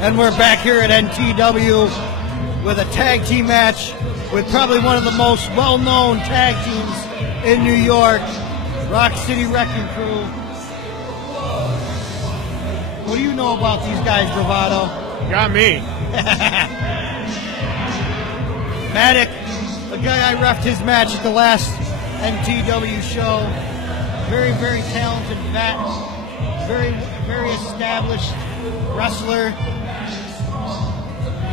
And we're back here at NTW with a tag team match with probably one of the most well-known tag teams in New York, Rock City Wrecking Crew. What do you know about these guys, Bravado? Got me. Mattick, the guy I reffed his match at the last NTW show. Very, very talented vet. Very, very established wrestler.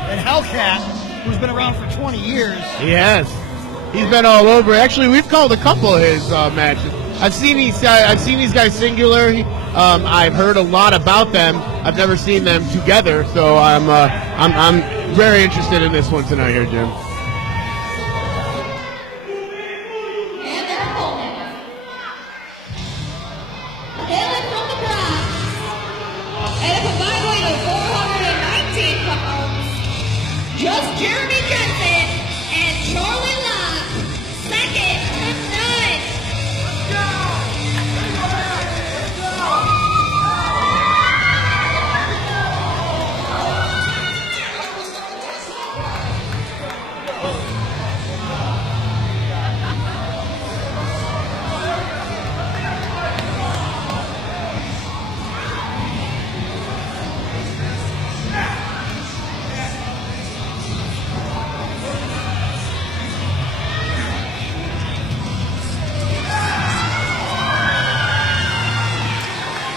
And HellCat, who's been around for 20 years. He has. He's been all over. Actually, we've called a couple of his matches. I've seen these guys singular. I've heard a lot about them. I've never seen them together, so I'm very interested in this one tonight here, Jim. Just Jeremy Jensen and Charlie Locke, second to none.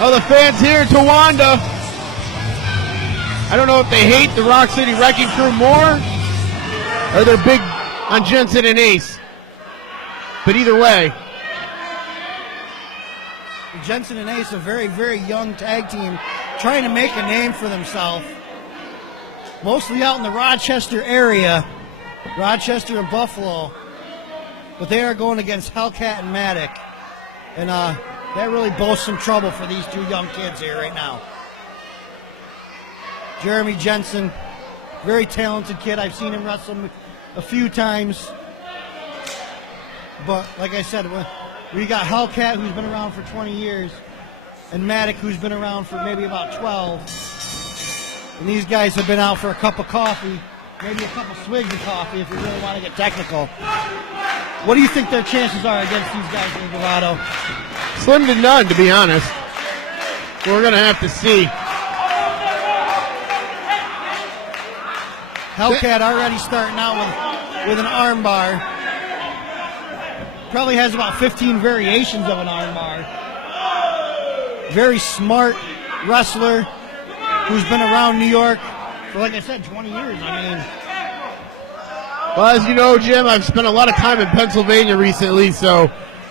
Oh, the fans here in Towanda. I don't know if they hate the Rock City Wrecking Crew more or they're big on Jensen and Ace. But either way. Jensen and Ace, a very, very young tag team, trying to make a name for themselves. Mostly out in the Rochester area, Rochester and Buffalo. But they are going against HellCat and Mattick. And that really bodes some trouble for these two young kids here right now. Jeremy Jensen, very talented kid. I've seen him wrestle a few times. But like I said, we got HellCat, who's been around for 20 years, and Mattick, who's been around for maybe about 12. And these guys have been out for a cup of coffee, maybe a couple swigs of coffee if you really want to get technical. What do you think their chances are against these guys in Dorado? Slim to none, to be honest. We're going to have to see. HellCat already starting out with an arm bar. Probably has about 15 variations of an arm bar. Very smart wrestler who's been around New York for, like I said, 20 years. I mean, well, as you know, Jim, I've spent a lot of time in Pennsylvania recently, so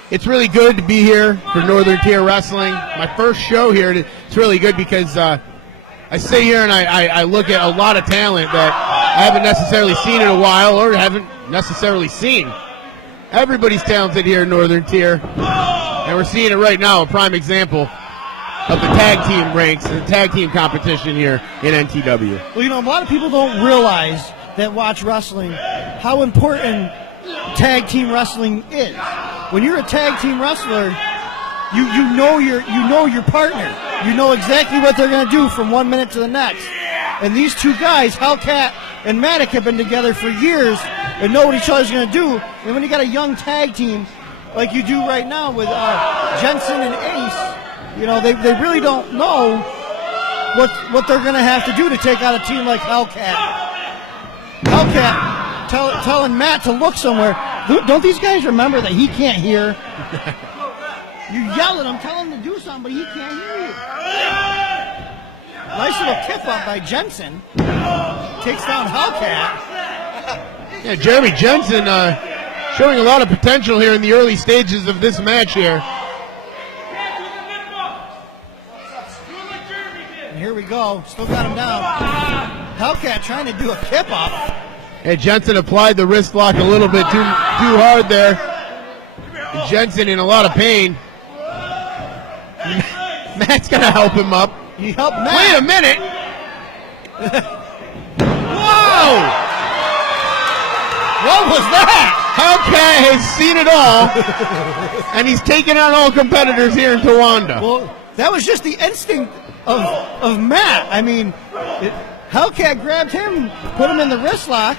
it's really good to be here for Northern Tier Wrestling. My first show here, it's really good because I sit here and I look at a lot of talent that I haven't necessarily seen in a while or haven't necessarily seen. Everybody's talented here in Northern Tier, and we're seeing it right now, a prime example of the tag team ranks and the tag team competition here in NTW. Well, you know, a lot of people don't realize that watch wrestling how important tag team wrestling is. When you're a tag team wrestler, you know your partner. You know exactly what they're going to do from 1 minute to the next. And these two guys, HellCat and Mattick, have been together for years and know what each other's going to do. And when you got a young tag team like you do right now with Jensen and Ace, you know, they really don't know what they're going to have to do to take out a team like HellCat. HellCat telling Matt to look somewhere. Don't these guys remember that he can't hear? You yell at him, tell him to do something, but he can't hear you. Nice little tip up by Jensen. Takes down HellCat. Yeah, Jeremy Jensen showing a lot of potential here in the early stages of this match here. And here we go. Still got him down. HellCat trying to do a kip up. Hey, Jensen applied the wrist lock a little bit too hard there. And Jensen in a lot of pain. Matt's going to help him up. He helped Matt. Wait a minute. Whoa! What was that? HellCat has seen it all, and he's taken out all competitors here in Towanda. Well, that was just the instinct of Matt. I mean, HellCat grabbed him, put him in the wrist lock.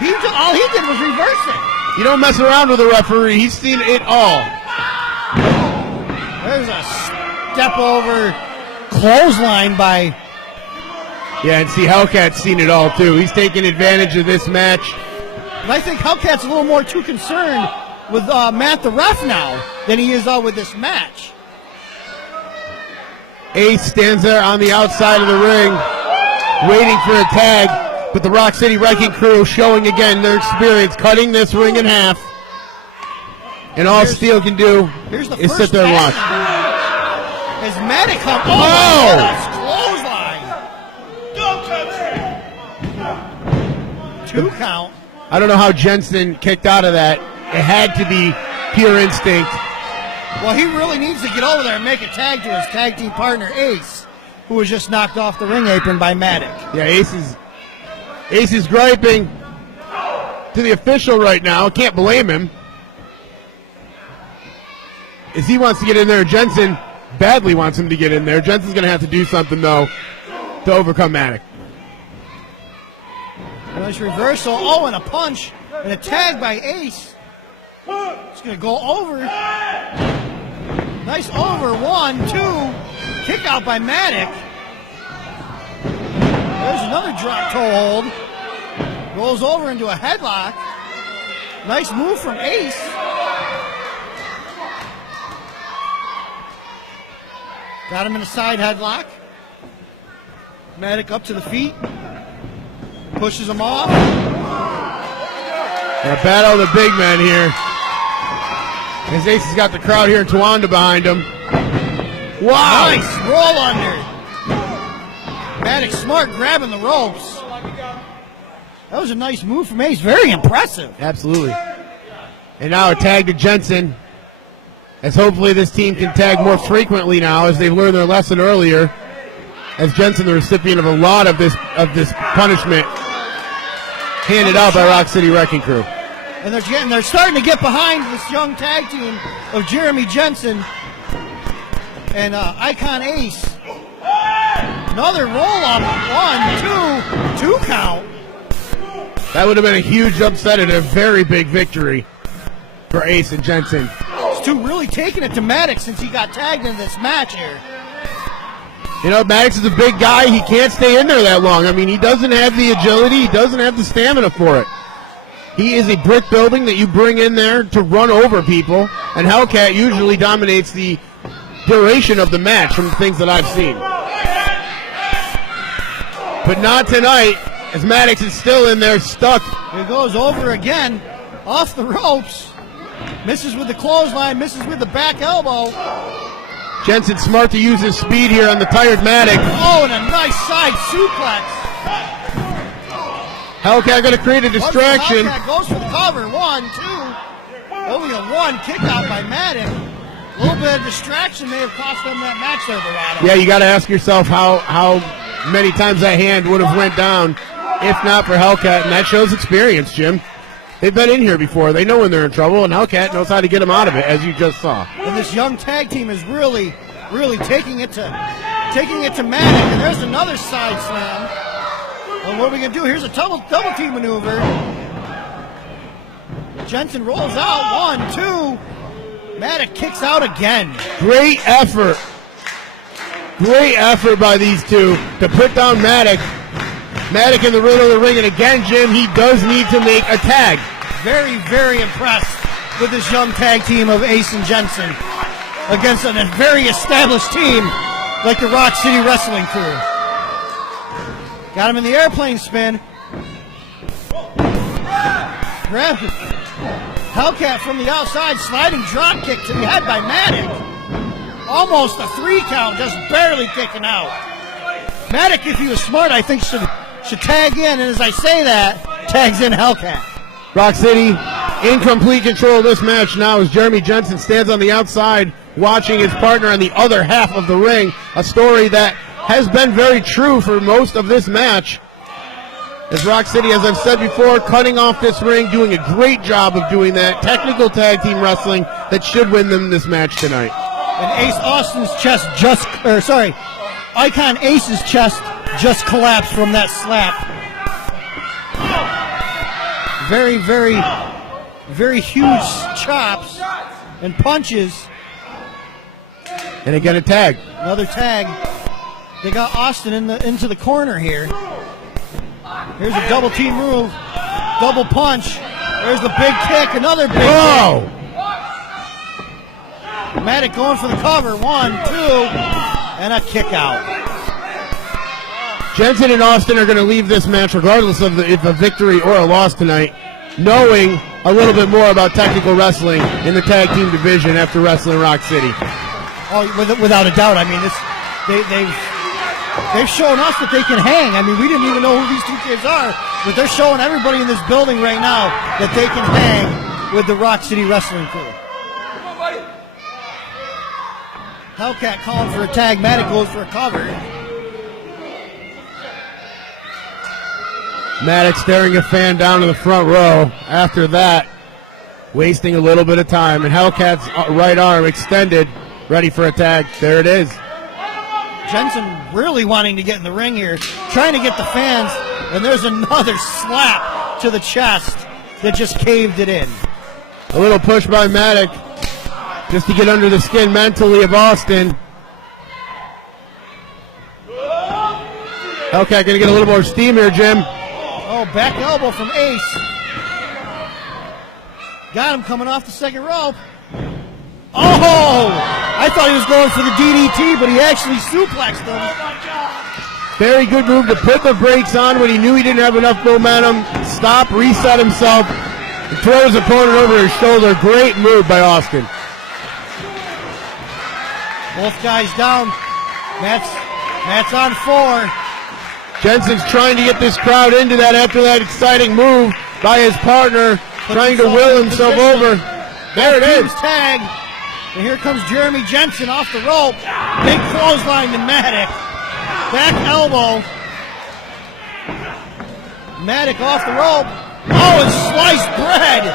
All he did was reverse it. You don't mess around with a referee. He's seen it all. There's a step over clothesline by... Yeah, and see, HellCat's seen it all, too. He's taking advantage of this match. And I think HellCat's a little more too concerned with Matt the ref now than he is with this match. Ace stands there on the outside of the ring, waiting for a tag, but the Rock City Wrecking Crew showing again their experience, cutting this ring in half. And all Steel can do is sit there and watch. As Mattick comes, clothesline. 2 count. I don't know how Jensen kicked out of that. It had to be pure instinct. Well, he really needs to get over there and make a tag to his tag team partner, Ace, who was just knocked off the ring apron by Mattick. Yeah, Ace is griping to the official right now. Can't blame him. As he wants to get in there, Jensen badly wants him to get in there. Jensen's going to have to do something, though, to overcome Mattick. Nice reversal. Oh, and a punch and a tag by Ace. It's going to go over. Nice over. 1, 2. Kick out by Mattick. There's another drop toe hold. Rolls over into a headlock. Nice move from Ace. Got him in a side headlock. Mattick up to the feet. Pushes him off. And a battle of the big men here. As Ace has got the crowd here in Towanda behind him. Wow! Nice roll under. Mattick smart grabbing the ropes. That was a nice move from Ace. Very impressive. Absolutely. And now a tag to Jensen. As hopefully this team can tag more frequently now as they've learned their lesson earlier. As Jensen, the recipient of a lot of this punishment handed out by Rock City Wrecking Crew. And they're starting to get behind this young tag team of Jeremy Jensen and Icon Ace. Another roll up. 1, 2 count. That would have been a huge upset and a very big victory for Ace and Jensen. These two really taking it to Mattick since he got tagged in this match here. You know, Maddox is a big guy. He can't stay in there that long. I mean, he doesn't have the agility. He doesn't have the stamina for it. He is a brick building that you bring in there to run over people, and HellCat usually dominates the duration of the match from the things that I've seen. But not tonight, as Maddox is still in there stuck. It goes over again, off the ropes. Misses with the clothesline, misses with the back elbow. Jensen smart to use his speed here on the tired Mattick. Oh, and a nice side suplex. HellCat going to create a distraction. HellCat goes for the cover. 1, 2. Only a 1 kick out by Mattick. A little bit of distraction may have cost them that match there, Verado. Yeah, you got to ask yourself how many times that hand would have went down if not for HellCat, and that shows experience, Jim. They've been in here before. They know when they're in trouble, and HellCat knows how to get them out of it, as you just saw. And this young tag team is really taking it to Mattick. And there's another side slam. And what are we gonna do? Here's a double team maneuver. Jensen rolls out. 1, 2. Mattick kicks out again. Great effort. Great effort by these two to put down Mattick. Mattick in the middle of the ring, and again, Jim, he does need to make a tag. Very, very impressed with this young tag team of Ace and Jensen against a very established team like the Rock City Wrestling Crew. Got him in the airplane spin. Grab HellCat from the outside, sliding drop kick to the head by Mattick. Almost a 3 count, just barely kicking out. Mattick, if he was smart, I think should tag in, and as I say that, tags in HellCat. Rock City in complete control of this match now as Jeremy Jensen stands on the outside watching his partner on the other half of the ring. A story that has been very true for most of this match. As Rock City, as I've said before, cutting off this ring, doing a great job of doing that. Technical tag team wrestling that should win them this match tonight. And Ace Austin's chest Icon Ace's chest just collapsed from that slap. Very, very, very huge chops and punches. And again, a tag. Another tag. They got Austin into the corner here. Here's a double team move. Double punch. There's the big kick. Another big Whoa! kick. Mattick going for the cover. 1, 2, and a kick out. Jensen and Austin are going to leave this match, regardless of if a victory or a loss tonight, knowing a little bit more about technical wrestling in the tag team division after wrestling Rock City. Oh, without a doubt. I mean, they've shown us that they can hang. I mean, we didn't even know who these two kids are, but they're showing everybody in this building right now that they can hang with the Rock City Wrestling crew. HellCat calling for a tag. Mattick goes for a cover. Mattick staring a fan down to the front row. After that, wasting a little bit of time, and HellCat's right arm extended, ready for a tag. There it is. Jensen really wanting to get in the ring here, trying to get the fans, and there's another slap to the chest that just caved it in. A little push by Mattick just to get under the skin mentally of Austin. HellCat gonna get a little more steam here, Jim. Oh, back elbow from Ace. Got him coming off the second rope. Oh! I thought he was going for the DDT, but he actually suplexed him. Very good move to put the brakes on when he knew he didn't have enough momentum. Stop, reset himself, and throw his opponent over his shoulder. Great move by Austin. Both guys down. Matt's on 4. Jensen's trying to get this crowd into that after that exciting move by his partner, trying to will himself over. There it is. Tag. And here comes Jeremy Jensen off the rope. Big clothesline to Mattick. Back elbow. Mattick off the rope. Oh, and sliced bread.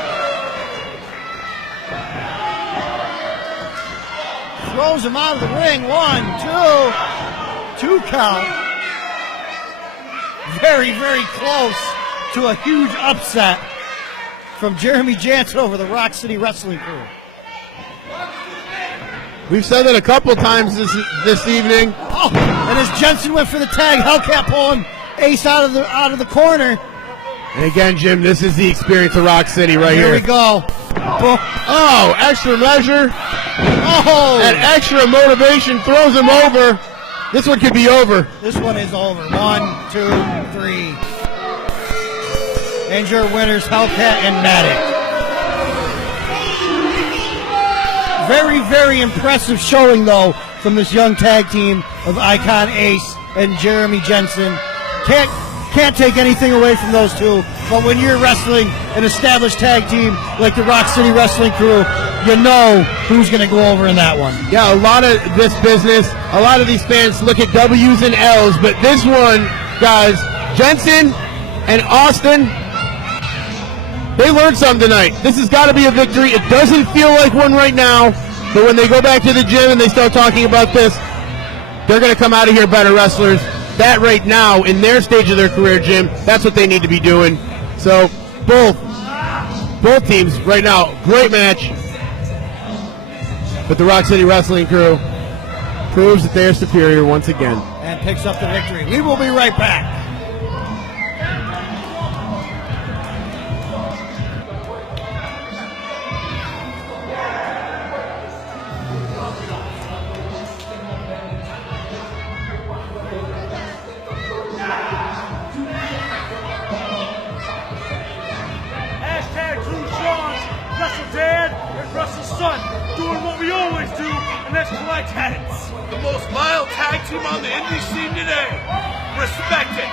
Throws him out of the ring. 1, 2. 2 count. Very, very close to a huge upset from Jeremy Jansen over the Rock City Wrestling crew. We've said that a couple times this evening. Oh, and as Jensen went for the tag, HellCat pulling Ace out of the corner. And again, Jim, this is the experience of Rock City right here. Here we go. Oh, extra measure. Oh, And extra motivation throws him over. This one could be over. this one is over. 1, 2, 3. And your winners, HellCat and Mattick. Very, very impressive showing, though, from this young tag team of Icon Ace and Jeremy Jensen. Can't take anything away from those two, but when you're wrestling an established tag team like the Rock City Wrestling crew, you know who's going to go over in that one. Yeah, a lot of this business, a lot of these fans look at W's and L's, but this one, guys, Jensen and Austin, they learned something tonight. This has got to be a victory. It doesn't feel like one right now, but when they go back to the gym and they start talking about this, they're going to come out of here better wrestlers. That right now, in their stage of their career, Jim, that's what they need to be doing. So both teams right now, great match. But the Rock City Wrestling crew proves that they're superior once again. And picks up the victory. We will be right back. Doing what we always do, and that's collect heads. The most vile tag team on the indie scene today. Respect it.